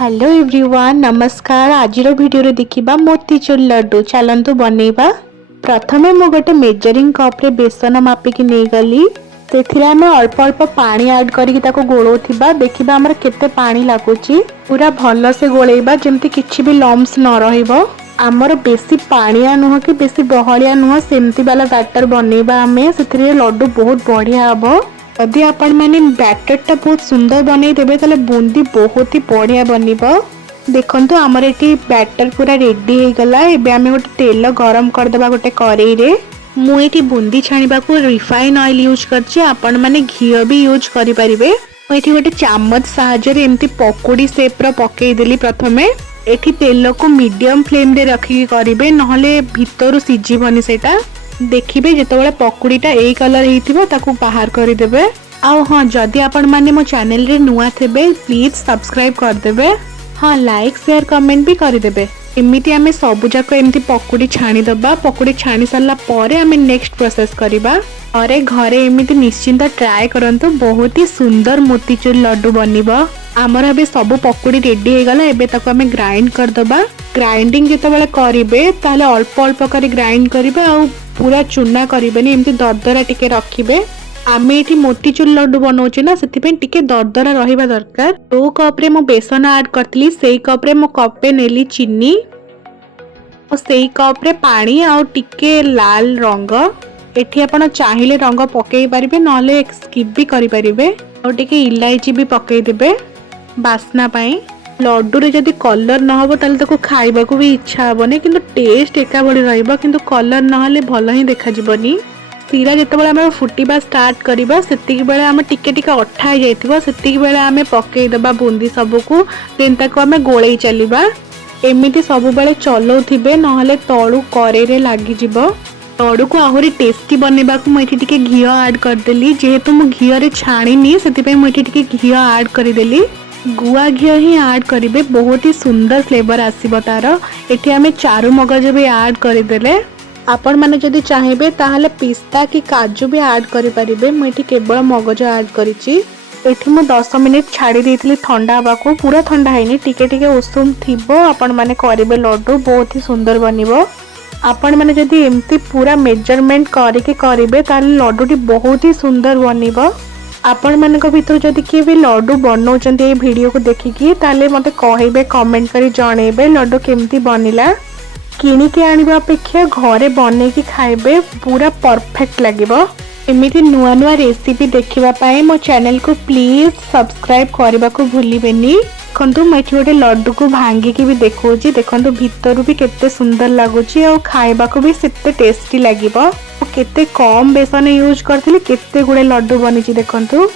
Hello everyone नमस्कार। आज video देखिबा मोतीचूर लड्डू चलंतु बनेबा। प्रथमे मु गोटे मेजरिंग कप रे बेसन मापिकी नहीं गली। तेथिरे आमे अल्प अल्प पानी ऐड करिक ताको गोळौथिबा। देखिबा हमर केते पानी लागुची। पूरा भलो से गोळेबा जेमति किछि भी लम्स न रहिबो। आमर बेसी पानिया नुह कि बेसी बहलिया नुह सेमति वाला बैटर बनेबा। आमे सेथिरे लड्डू बहुत बढ़िया हबो। यदि आपण माने बैटरटा बहुत सुंदर बनै देबे ताले बूंदी बहुत ही बढ़िया बनिबो। देखंतु हमर एटी बैटर पूरा रेडी हे गला। एबे आमे गोटे तेल गरम कर देबा गोटे कढ़ाई रे। मु एटी बूंदी छानिबा को रिफाइन ऑयल यूज करछि। आपण माने घी भी यूज करि परिबे। मु एटी गोटे चम्मच सहायता रे एम्ति पकोड़ी शेप रो पकेई देली। प्रथमे एटी तेल को मीडियम फ्लेम रे रखी करिवे नहले भीतर सिजिबनी सेटा। देखिबे जेतबेले पकुड़ीटा ए कलर हेतिबो ताकू बाहर करि देबे। आउ हां जदि आपण माने मो चैनल रे नुआ थेबे प्लीज सब्सक्राइब कर देबे। हां लाइक शेयर कमेंट भी कर देबे। एमिति आमे सबु जाक एमिति पकुड़ी छाणी दबा। पकुड़ी छाणी सरला परे आमे नेक्स्ट प्रोसेस करिबा। अरे घरे एमिति निश्चिंत ट्राई करंतु बहुत ही सुंदर मोतीचूर लड्डू बनिबो। आमर अबे सबु पकुड़ी रेडी हे गला। एबे ताको आमे ग्राइंड कर दबा। ग्राइंडिंग जेतबेले करिवे ताले अल्प अल्प करी ग्राइंड करिवे। आउ पूरा चूना करिबेनी एमती दरदरा टिके रखिबे। आमे एठी मोतीचूर लड्डू बनाउचे ना सेति टिके दरदरा रहिबा दरकार। दो कप रे मो बेसन ऐड करतली। सेई कप रे मो कपे नेली चीनी और सेई कप रे पानी आ टिके लाल रंग। एठी आपण चाहिले रंग पकेई परिबे नले स्किप भी करि परिबे। और टिके इलायची भी पकेई देबे बास्ना पई। लड्डू रे जदि कलर न होबो ताले ताको खाइबा को भी इच्छा होबने किंतु टेस्ट एका बडी रहइबो। किंतु कलर न हले भलो ही देखा जिवनी। सीरा जेतेबेले हम फुटीबा स्टार्ट करिबा सेतिक बेले हम टिके टिके अठा हो जाइतिबो। सेतिक बेले हम पकेई देबा बूंदी सबको। देन ताको हम गोळेई चलिबा। एमिति सब बेले चलौथिबे नहले तळु करे रे लागि जिवो। लड्डू को आहुरी टेस्टी बनेबा को मैं टिके घी ऐड कर देली। जेहेतु मु घी रे छाणीनी सेति पे मैं टिके घी ऐड कर देली। गुआ घी ही ऐड करिवे बहुत ही सुंदर फ्लेवर आसीबो तार। एठी हमें चारु मगज भी ऐड कर देले। आपण माने जदि चाहिबे ताहले पिस्ता की काजू भी ऐड करि परिबे। मैं एठी केवल मगज ऐड करिछि। एठी मु 10 मिनिट छाड़ी देइथिली ठंडा हबा को। पूरा ठंडा हैनी टिके टिके उषुम थिबो। आपण माने करिवे लड्डू बहुत ही सुंदर बनिबो। आपण माने जदि एम्ति पूरा मेजरमेंट करिके करिवे ताहले लड्डूटी बहुत ही सुंदर बनिबो। आपण मानक भीतर जदि किए भी लड्डू बनाउचंती ए वीडियो को देखिकी ताले मते कहइबे कमेंट करी जणेबे लड्डू केमती बनिला। किनी के आनिबा अपेक्षा घरे बने की खाइबे पूरा परफेक्ट लागिबो। एमिति नुआ नुआ रेसिपी देखिबा पाए मो चैनल को प्लीज सब्सक्राइब करबा को भूलिबेनी। देखंतु मैं गोटे लड्डू को भांगी की भी देखौची। देखंतु भीतर भी केते सुंदर लागुची और खाइबा को भी सेते टेस्टी लागिबो। केते कम बेसन यूज करथिली केते गुडे लड्डू बनिची देखंतु।